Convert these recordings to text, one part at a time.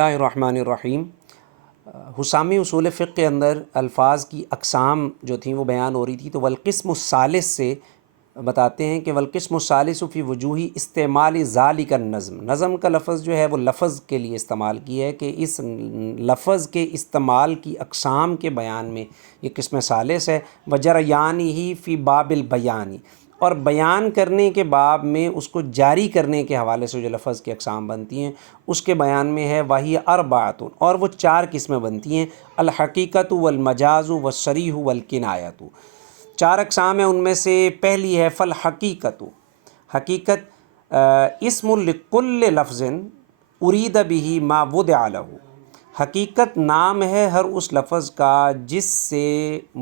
اللہ الرحمن الرحیم۔ حسامی اصول فقہ کے اندر الفاظ کی اقسام جو تھیں وہ بیان ہو رہی تھی، تو والقسم الثالث سے بتاتے ہیں کہ والقسم الثالث فی وجوہ استعمال ذالک النظم، نظم کا لفظ جو ہے وہ لفظ کے لیے استعمال کیا ہے کہ اس لفظ کے استعمال کی اقسام کے بیان میں یہ قسم ثالث ہے۔ وجریانی ہی فی باب البیانی، اور بیان کرنے کے باب میں اس کو جاری کرنے کے حوالے سے جو لفظ کی اقسام بنتی ہیں اس کے بیان میں ہے وہی اربعۃ، اور وہ چار قسمیں بنتی ہیں، الحقیقۃ والمجاز والصریح والکنایۃ۔ چار اقسام ہیں، ان میں سے پہلی ہے فالحقیقۃ، حقیقت اسم لکل لفظ ارید بہ ما وضع لہ، حقیقت نام ہے ہر اس لفظ کا جس سے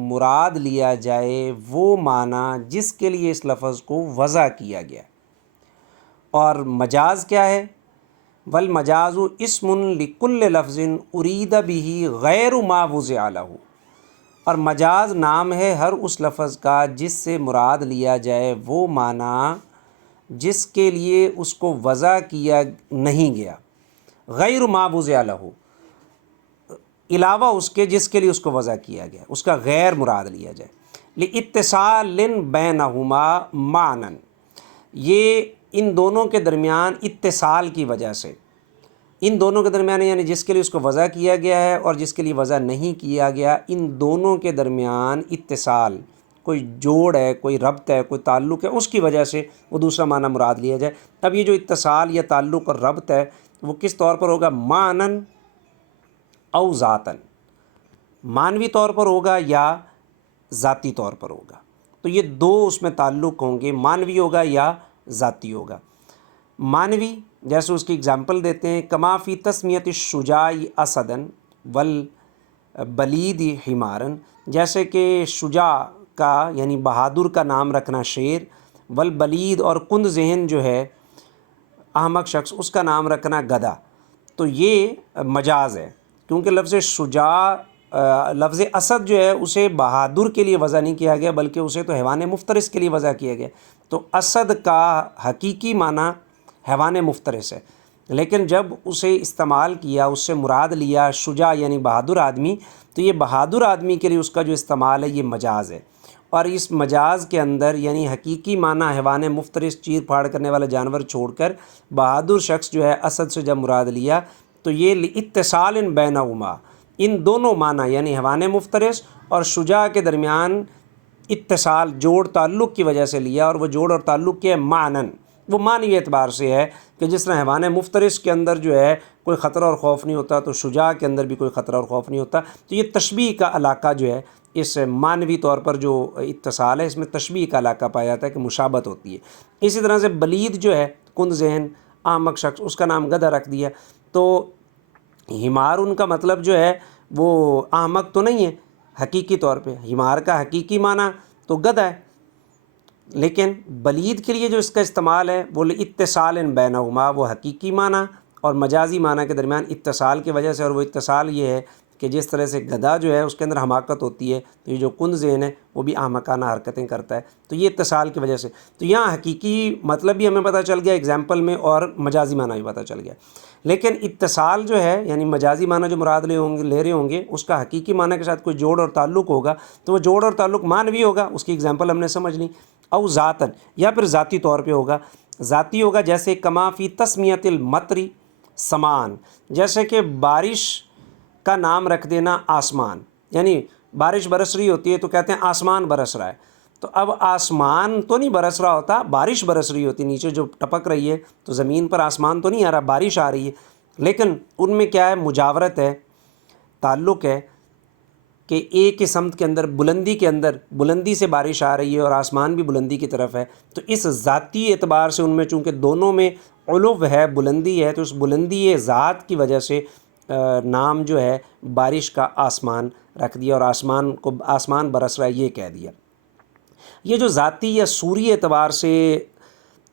مراد لیا جائے وہ معنی جس کے لیے اس لفظ کو وضع کیا گیا۔ اور مجاز کیا ہے؟ والمجاز اسم لکل لفظ ارید بہ غیر ما وضع لہ، اور مجاز نام ہے ہر اس لفظ کا جس سے مراد لیا جائے وہ معنی جس کے لیے اس کو وضع کیا نہیں گیا، غیر ما وضع لہ، علاوہ اس کے جس کے لیے اس کو وضع کیا گیا، اس کا غیر مراد لیا جائے۔ لاتصال بینہما معنی، یہ ان دونوں کے درمیان اتصال کی وجہ سے، ان دونوں کے درمیان یعنی جس کے لیے اس کو وضع کیا گیا ہے اور جس کے لیے وضع نہیں کیا گیا، ان دونوں کے درمیان اتصال، کوئی جوڑ ہے، کوئی ربط ہے، کوئی تعلق ہے، اس کی وجہ سے وہ دوسرا معنی مراد لیا جائے۔ اب یہ جو اتصال یا تعلق اور ربط ہے وہ کس طور پر ہوگا؟ معنن او ذاتن، معنوی طور پر ہوگا یا ذاتی طور پر ہوگا۔ تو یہ دو اس میں تعلق ہوں گے، معنوی ہوگا یا ذاتی ہوگا۔ معنوی جیسے اس کی اگزامپل دیتے ہیں، کما فی تسمیت الشجاع اسدن والبلید حمارن، جیسے کہ شجاع کا یعنی بہادر کا نام رکھنا شیر، والبلید اور کند ذہن جو ہے احمق شخص اس کا نام رکھنا گدھا۔ تو یہ مجاز ہے، کیونکہ لفظ شجاع لفظ اسد جو ہے اسے بہادر کے لیے وضع نہیں کیا گیا بلکہ اسے تو حیوان مفترس کے لیے وضع کیا گیا۔ تو اسد کا حقیقی معنی حیوان مفترس ہے، لیکن جب اسے استعمال کیا، اس سے مراد لیا شجاع یعنی بہادر آدمی، تو یہ بہادر آدمی کے لیے اس کا جو استعمال ہے یہ مجاز ہے۔ اور اس مجاز کے اندر یعنی حقیقی معنی حیوان مفترس چیر پھاڑ کرنے والا جانور چھوڑ کر بہادر شخص جو ہے اسد سے جب مراد لیا تو یہ لاتصال بینہما، ان دونوں معنی یعنی حیوان مفترس اور شجاع کے درمیان اتصال، جوڑ تعلق کی وجہ سے لیا، اور وہ جوڑ اور تعلق کیا ہے؟ معنن، وہ معنی اعتبار سے ہے کہ جس طرح حیوان مفترس کے اندر جو ہے کوئی خطرہ اور خوف نہیں ہوتا تو شجاع کے اندر بھی کوئی خطرہ اور خوف نہیں ہوتا۔ تو یہ تشبیہ کا علاقہ جو ہے، اس معنوی طور پر جو اتصال ہے اس میں تشبیہ کا علاقہ پایا جاتا ہے کہ مشابہت ہوتی ہے۔ اسی طرح سے بلید جو ہے کند ذہن احمق شخص، اس کا نام گدھا رکھ دیا، تو حمار ان کا مطلب جو ہے وہ احمق تو نہیں ہے حقیقی طور پہ، حمار کا حقیقی معنی تو گدھا ہے، لیکن بلید کے لیے جو اس کا استعمال ہے وہ لاتصال بینہما، وہ حقیقی معنی اور مجازی معنی کے درمیان اتصال کی وجہ سے، اور وہ اتصال یہ ہے کہ جس طرح سے گدھا جو ہے اس کے اندر حماقت ہوتی ہے تو یہ جو کند ذہن ہے وہ بھی احمقانہ حرکتیں کرتا ہے، تو یہ اتصال کی وجہ سے۔ تو یہاں حقیقی مطلب بھی ہمیں پتہ چل گیا ایگزامپل میں، اور مجازی معنی بھی پتہ چل گیا، لیکن اتصال جو ہے یعنی مجازی معنی جو مراد لے رہے ہوں گے اس کا حقیقی معنی کے ساتھ کوئی جوڑ اور تعلق ہوگا تو وہ جوڑ اور تعلق معنوی ہوگا، اس کی ایگزامپل ہم نے سمجھ لی، او ذاتن، یا پھر ذاتی طور پہ ہوگا، ذاتی ہوگا، جیسے کما فی تسمیت المطری سمان، جیسے کہ بارش کا نام رکھ دینا آسمان، یعنی بارش برس رہی ہوتی ہے تو کہتے ہیں آسمان برس رہا ہے، تو اب آسمان تو نہیں برس رہا ہوتا، بارش برس رہی ہوتی، نیچے جو ٹپک رہی ہے تو زمین پر آسمان تو نہیں آ رہا، بارش آ رہی ہے، لیکن ان میں کیا ہے؟ مجاورت ہے، تعلق ہے کہ ایک ہی سمت کے اندر بلندی کے اندر بلندی سے بارش آ رہی ہے اور آسمان بھی بلندی کی طرف ہے، تو اس ذاتی اعتبار سے ان میں چونکہ دونوں میں علو ہے، بلندی ہے، تو اس بلندی ذات کی وجہ سے نام جو ہے بارش کا آسمان رکھ دیا، اور آسمان برس رہا ہے یہ کہہ دیا۔ یہ جو ذاتی یا صوری اعتبار سے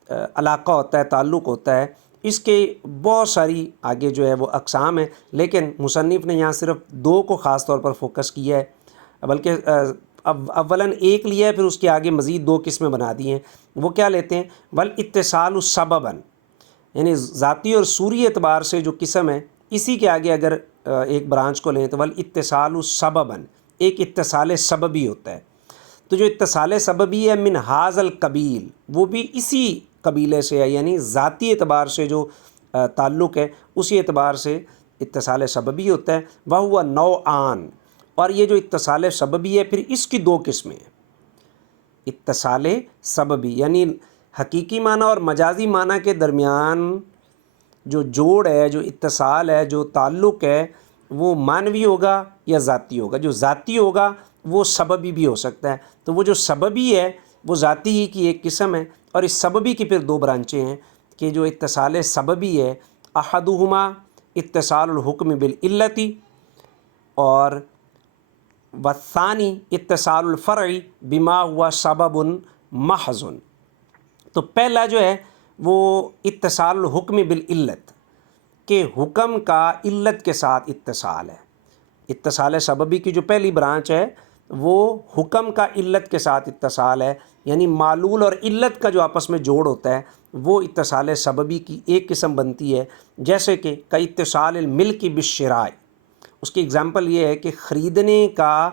علاقہ ہوتا ہے، تعلق ہوتا ہے، اس کے بہت ساری آگے جو ہے وہ اقسام ہیں، لیکن مصنف نے یہاں صرف دو کو خاص طور پر فوکس کیا ہے، بلکہ اولاً ایک لیا ہے، پھر اس کے آگے مزید دو قسمیں بنا دی ہیں۔ وہ کیا لیتے ہیں؟ والاتصال سبباً، یعنی ذاتی اور صوری اعتبار سے جو قسم ہے اسی کے آگے اگر ایک برانچ کو لیں تو والاتصال سبباً، ایک اتصال سببی ہوتا ہے. تو جو اتصال سببی ہے من حاذ القبیل، وہ بھی اسی قبیلے سے ہے، یعنی ذاتی اعتبار سے جو تعلق ہے اسی اعتبار سے اتصال سببی ہوتا ہے. وہو نوعان، اور یہ جو اتصال سببی ہے پھر اس کی دو قسمیں ہیں. اتصال سببی یعنی حقیقی معنی اور مجازی معنی کے درمیان جو جوڑ ہے، جو اتصال ہے، جو تعلق ہے، وہ معنوی ہوگا یا ذاتی ہوگا. جو ذاتی ہوگا وہ سببی بھی ہو سکتا ہے. تو وہ جو سببی ہے وہ ذاتی ہی کی ایک قسم ہے، اور اس سببی کی پھر دو برانچیں ہیں کہ جو اتصال سببی ہے احدہما اتصال الحکم بالعلتی، اور والثانی اتصال الفرعی بما ہوا سبب محض. تو پہلا جو ہے وہ اتصال الحکم بالعلت، کہ حکم کا علت کے ساتھ اتصال ہے. اتصال سببی کی جو پہلی برانچ ہے وہ حکم کا علت کے ساتھ اتصال ہے، یعنی معلول اور علت کا جو آپس میں جوڑ ہوتا ہے وہ اتصال سببی کی ایک قسم بنتی ہے. جیسے کہ اتصال الملک بالشراء، اس کی اگزامپل یہ ہے کہ خریدنے کا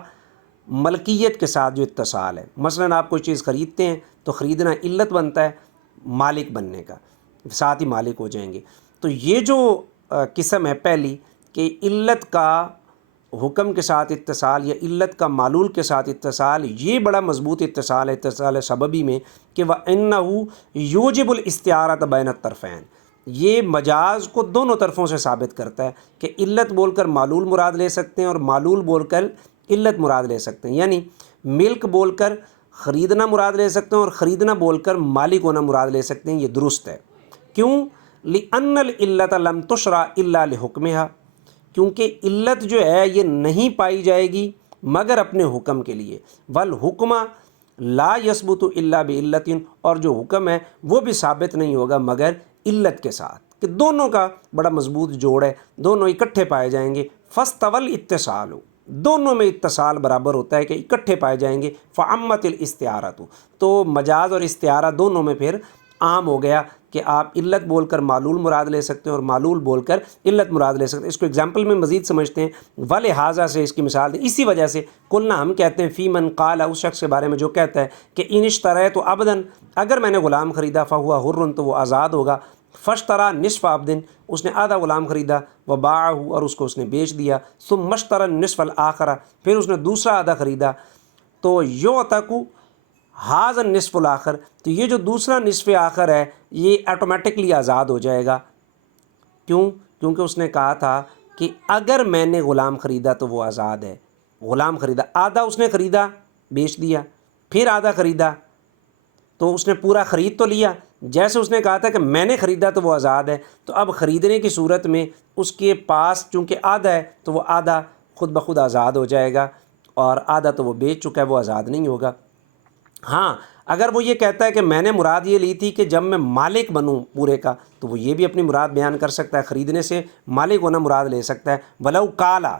ملکیت کے ساتھ جو اتصال ہے. مثلا آپ کوئی چیز خریدتے ہیں تو خریدنا علت بنتا ہے مالک بننے کا، ساتھ ہی مالک ہو جائیں گے. تو یہ جو قسم ہے پہلی کہ علت کا حکم کے ساتھ اتصال یا علت کا معلول کے ساتھ اتصال، یہ بڑا مضبوط اتصال ہے اتصال سببی میں، کہ وَإِنَّهُ يُوجِبُ الْإِسْتِعَارَةَ بَيْنَ الطَّرْفَيْنِ، یہ مجاز کو دونوں طرفوں سے ثابت کرتا ہے کہ علت بول کر معلول مراد لے سکتے ہیں اور معلول بول کر علت مراد لے سکتے ہیں. یعنی ملک بول کر خریدنا مراد لے سکتے ہیں اور خریدنا بول کر مالک ہونا مراد لے سکتے ہیں. یہ درست ہے. کیوں؟ لِأَنَّ الْعِلَّةَ لَمْ تُشْرَعْ إِلَّا لِحُكْمِهَا، کیونکہ علت جو ہے یہ نہیں پائی جائے گی مگر اپنے حکم کے لیے. وَالْحُكْمَ لَا يَثْبُتُ إِلَّا بِعِلَّةٍ، اور جو حکم ہے وہ بھی ثابت نہیں ہوگا مگر علت کے ساتھ، کہ دونوں کا بڑا مضبوط جوڑ ہے، دونوں اکٹھے پائے جائیں گے. فَاسْتَوَى الْاِتِّصَالُ، دونوں میں اتصال برابر ہوتا ہے کہ اکٹھے پائے جائیں گے. فَعَمَّتِ الْاِسْتِعَارَةُ، تو مجاز اور استعارہ دونوں میں پھر عام ہو گیا کہ آپ علت بول کر معلول مراد لے سکتے ہیں اور معلول بول کر علت مراد لے سکتے ہیں. اس کو اگزامپل میں مزید سمجھتے ہیں. وَلِہَٰذَا سے اس کی مثال دیں. اسی وجہ سے قلنا ہم کہتے ہیں فی من قال، اس شخص کے بارے میں جو کہتا ہے کہ ان اشتریت عبداً، اگر میں نے غلام خریدا، فہو حر، تو وہ آزاد ہوگا. فاشترى نصف عبد، اس نے آدھا غلام خریدا، وباعہ، اور اس کو اس نے بیچ دیا. ثم اشترى النصف الآخر، پھر اس نے دوسرا آدھا خریدا. تو یعتق ھذا النصف الآخر، تو یہ جو دوسرا نصف آخر ہے یہ آٹومیٹکلی آزاد ہو جائے گا. کیوں؟ کیونکہ اس نے کہا تھا کہ اگر میں نے غلام خریدا تو وہ آزاد ہے. غلام خریدا، آدھا اس نے خریدا بیچ دیا، پھر آدھا خریدا، تو اس نے پورا خرید تو لیا. جیسے اس نے کہا تھا کہ میں نے خریدا تو وہ آزاد ہے، تو اب خریدنے کی صورت میں اس کے پاس چونکہ آدھا ہے تو وہ آدھا خود بخود آزاد ہو جائے گا، اور آدھا تو وہ بیچ چکا ہے، وہ آزاد نہیں ہوگا. ہاں اگر وہ یہ کہتا ہے کہ میں نے مراد یہ لی تھی کہ جب میں مالک بنوں پورے کا، تو وہ یہ بھی اپنی مراد بیان کر سکتا ہے، خریدنے سے مالک ہونا مراد لے سکتا ہے. ولو کالا،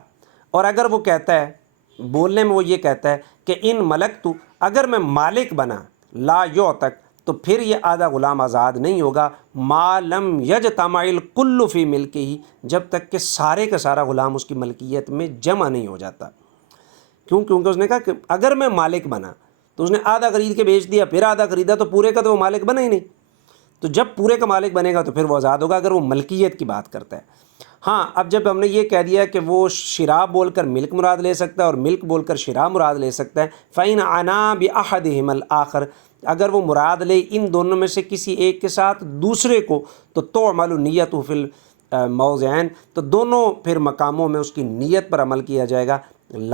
اور اگر وہ کہتا ہے بولنے میں وہ یہ کہتا ہے کہ ان ملکت، اگر میں مالک بنا، لا یعتق، تو پھر یہ آدھا غلام آزاد نہیں ہوگا. ما لم یجتمع الکل فی ملکہ، جب تک کہ سارے کا سارا غلام اس کی ملکیت میں جمع نہیں ہو جاتا. کیوں؟ کیونکہ اس نے کہا کہ اگر میں مالک بنا، تو اس نے آدھا خرید کے بیچ دیا، پھر آدھا خریدا، تو پورے کا تو وہ مالک بنا ہی نہیں. تو جب پورے کا مالک بنے گا تو پھر وہ آزاد ہوگا اگر وہ ملکیت کی بات کرتا ہے. ہاں اب جب ہم نے یہ کہہ دیا کہ وہ شراء بول کر ملک مراد لے سکتا ہے اور ملک بول کر شراء مراد لے سکتا ہے. فَإِنْ عَنَا بِأَحَدِهِمَا الْآخَرِ، اگر وہ مراد لے ان دونوں میں سے کسی ایک کے ساتھ دوسرے کو، تو تُعْمَلُ نِيَّتُهُ فِي الْمَوْضِعَيْنِ، تو دونوں پھر مقاموں میں اس کی نیت پر عمل کیا جائے گا.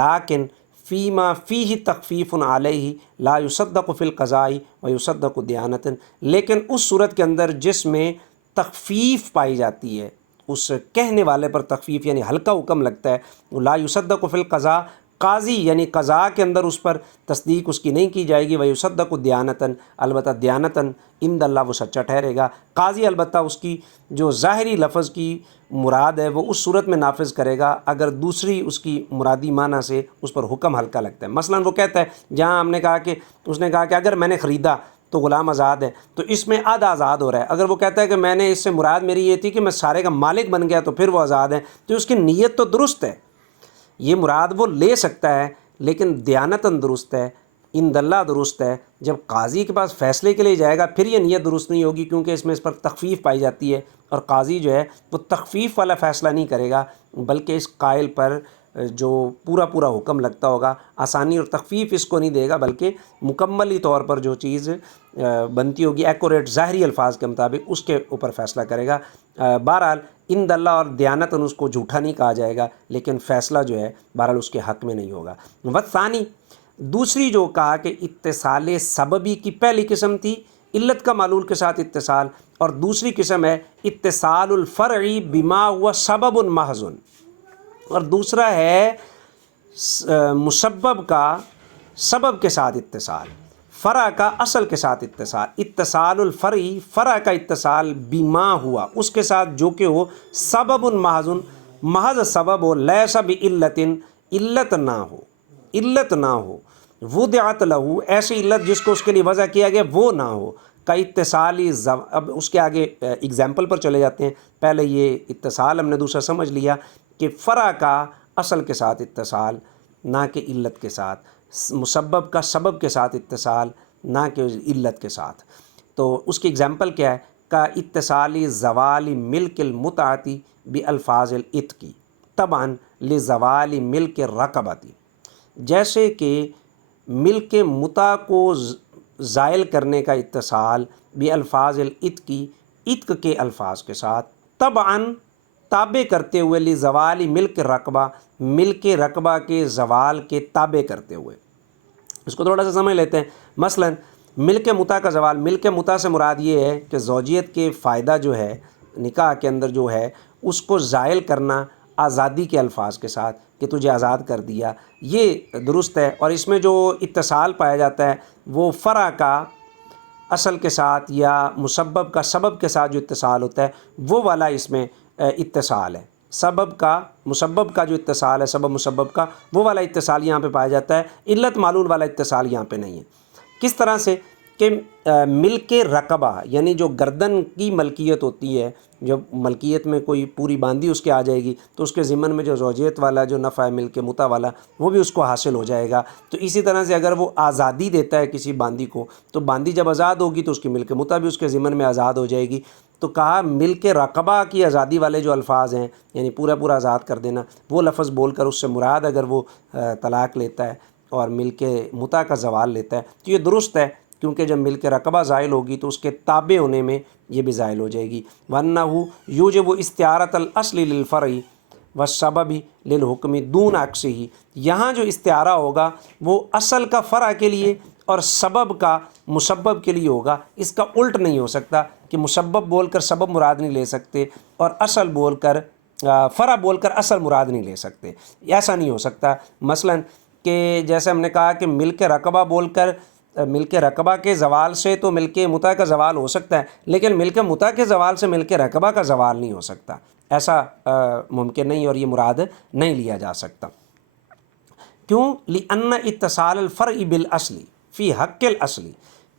لیکن فیما فیہ تخفیف علیہ لا یصدق فی القضاء ویصدق دیانۃ، لیکن اس صورت کے اندر جس میں تخفیف پائی جاتی ہے، اس کہنے والے پر تخفیف یعنی ہلکا حکم لگتا ہے، لا یصدق فی القضاء، قاضی یعنی قضاء کے اندر اس پر تصدیق اس کی نہیں کی جائے گی. ویصدق دیانۃ، البتہ دیانۃ عند اللہ وہ سچا ٹھہرے گا. قاضی البتہ اس کی جو ظاہری لفظ کی مراد ہے وہ اس صورت میں نافذ کرے گا اگر دوسری اس کی مرادی معنی سے اس پر حکم ہلکا لگتا ہے. مثلا وہ کہتا ہے، جہاں ہم نے کہا کہ اس نے کہا کہ اگر میں نے خریدا تو غلام آزاد ہے، تو اس میں آدھا آزاد ہو رہا ہے۔ اگر وہ کہتا ہے کہ میں نے اس سے مراد میری یہ تھی کہ میں سارے کا مالک بن گیا تو پھر وہ آزاد ہے، تو اس کی نیت تو درست ہے، یہ مراد وہ لے سکتا ہے، لیکن دیانتاً درست ہے، عند اللہ درست ہے۔ جب قاضی کے پاس فیصلے کے لیے جائے گا پھر یہ نیت درست نہیں ہوگی، کیونکہ اس پر تخفیف پائی جاتی ہے، اور قاضی جو ہے وہ تخفیف والا فیصلہ نہیں کرے گا، بلکہ اس قائل پر جو پورا پورا حکم لگتا ہوگا، آسانی اور تخفیف اس کو نہیں دے گا، بلکہ مکملی طور پر جو چیز بنتی ہوگی ایکوریٹ ظاہری الفاظ کے مطابق اس کے اوپر فیصلہ کرے گا۔ بہرحال عند اللہ اور دیانتاً اس کو جھوٹا نہیں کہا جائے گا، لیکن فیصلہ جو ہے بہرحال اس کے حق میں نہیں ہوگا۔ والثانی، دوسری جو کہا کہ اتصال سببی کی پہلی قسم تھی علت کا معلول کے ساتھ اتصال، اور دوسری قسم ہے اتصال الفرعی بما ہوا سبب محض، اور دوسرا ہے مسبب کا سبب کے ساتھ اتصال، فرع کا اصل کے ساتھ اتصال۔ اتصال الفرعی، فرع کا اتصال، بما ہوا اس کے ساتھ جو کہ ہو سبب محض، محض سبب ہو، لیس بعلت، علت نہ ہو، علت نہ ہو، وضعت لہو، ایسی علت جس کو اس کے لیے وضع کیا گیا وہ نہ ہو، کا اتصالی اب اس کے آگے اگزامپل پر چلے جاتے ہیں۔ پہلے یہ اتصال ہم نے دوسرا سمجھ لیا کہ فرع کا اصل کے ساتھ اتصال نہ کہ علت کے ساتھ، مسبب کا سبب کے ساتھ اتصال نہ کہ علت کے ساتھ۔ تو اس کی اگزامپل کیا ہے؟ کا اتصالی زوال ملک المتعتی بالفاظ الاتقی طبعاً لزوال ملک الرقبتی، جیسے کہ ملک متع کو زائل کرنے کا اتصال بالفاظ الاتقی، عتق کے الفاظ کے ساتھ، طبعاً تابع کرتے ہوئے، لزوال ملک رقبہ، ملک رقبہ کے زوال کے تابع کرتے ہوئے۔ اس کو تھوڑا سا سمجھ لیتے ہیں۔ مثلا ملک متع کا زوال، ملک متع سے مراد یہ ہے کہ زوجیت کے فائدہ جو ہے نکاح کے اندر جو ہے اس کو زائل کرنا آزادی کے الفاظ کے ساتھ، کہ تجھے آزاد کر دیا، یہ درست ہے۔ اور اس میں جو اتصال پایا جاتا ہے وہ فرع کا اصل کے ساتھ یا مسبب کا سبب کے ساتھ جو اتصال ہوتا ہے وہ والا اس میں اتصال ہے۔ سبب کا مسبب کا جو اتصال ہے، سبب مسبب کا، وہ والا اتصال یہاں پہ پایا جاتا ہے، علت معلول والا اتصال یہاں پہ نہیں ہے۔ کس طرح سے کہ ملک رقبہ یعنی جو گردن کی ملکیت ہوتی ہے، جب ملکیت میں کوئی پوری باندھی اس کے آ جائے گی تو اس کے ضمن میں جو زوجیت والا جو نفع ہے ملک متع والا وہ بھی اس کو حاصل ہو جائے گا۔ تو اسی طرح سے اگر وہ آزادی دیتا ہے کسی باندھی کو، تو باندھی جب آزاد ہوگی تو اس کی ملک متع بھی اس کے ضمن میں آزاد ہو جائے گی۔ تو کہا ملک رقبہ کی آزادی والے جو الفاظ ہیں، یعنی پورا پورا آزاد کر دینا، وہ لفظ بول کر اس سے مراد اگر وہ طلاق لیتا ہے اور ملک متع کا زوال لیتا ہے تو یہ درست ہے، کیونکہ جب ملک رقبہ زائل ہوگی تو اس کے تابع ہونے میں یہ بھی زائل ہو جائے گی۔ وَأَنَّهُ يُوجِبُ اسْتِعَارَةَ الْأَصْلِ لِلْفَرْعِ وَالسَّبَبِ لِلْحُكْمِ دُونَ عَكْسِهِ، یہاں جو استعارہ ہوگا وہ اصل کا فرع کے لیے اور سبب کا مسبب کے لیے ہوگا، اس کا الٹ نہیں ہو سکتا کہ مسبب بول کر سبب مراد نہیں لے سکتے اور اصل بول کر فرع بول کر اصل مراد نہیں لے سکتے، ایسا نہیں ہو سکتا۔ مثلا کہ جیسے ہم نے کہا کہ ملک رقبہ بول کر ملک رقبہ کے زوال سے تو ملک متع کا زوال ہو سکتا ہے، لیکن ملک متع کے زوال سے ملک رقبہ کا زوال نہیں ہو سکتا، ایسا ممکن نہیں اور یہ مراد نہیں لیا جا سکتا۔ کیوں؟ لِأَنَّ اتصال الفرع بالأصل فی حق الاصلی،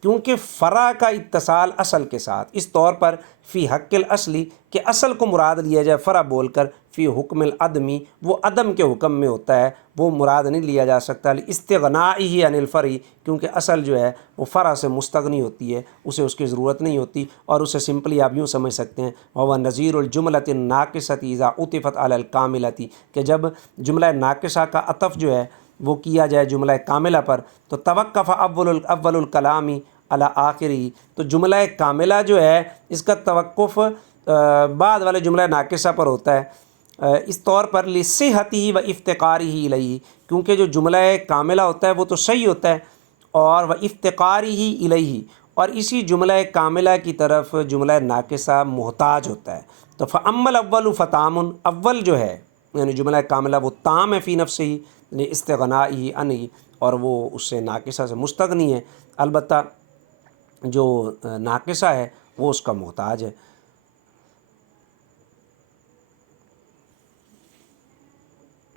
کیونکہ فرع کا اتصال اصل کے ساتھ اس طور پر فی حق الاصلی کہ اصل کو مراد لیا جائے فرع بول کر، فی حکم العدمی وہ عدم کے حکم میں ہوتا ہے، وہ مراد نہیں لیا جا سکتا، لاستغنائہ عن الفرع، کیونکہ اصل جو ہے وہ فرع سے مستغنی ہوتی ہے، اسے اس کی ضرورت نہیں ہوتی، اور اسے سمپلی آپ یوں سمجھ سکتے ہیں وَهُوَ نَظِيرُ الْجُمْلَةِ النَّاقِصَةِ إِذَا عُطِفَتْ عَلَى الْكَامِلَةِ، کہ جب جملہ ناقصہ کا عطف جو ہے وہ کیا جائے جملہ کاملہ پر، تو توقف اول الکلام علی آخری، تو جملہ کاملہ جو ہے اس کا توقف بعد والے جملہ ناقصہ پر ہوتا ہے، اس طور پر لصحتہ و افتقارہ الیہ، کیونکہ جو جملہ کاملہ ہوتا ہے وہ تو صحیح ہوتا ہے، اور و افتقارہ الیہ، اور اسی جملہ کاملہ کی طرف جملہ ناقصہ محتاج ہوتا ہے۔ تو فاما الاول فتام، اول جو ہے یعنی جملہ کاملہ وہ تام ہے فی نفسہ لاستغنائہ عنہ، اور وہ اس سے ناقصہ سے مستغنی ہے، البتہ جو ناقصہ ہے وہ اس کا محتاج ہے۔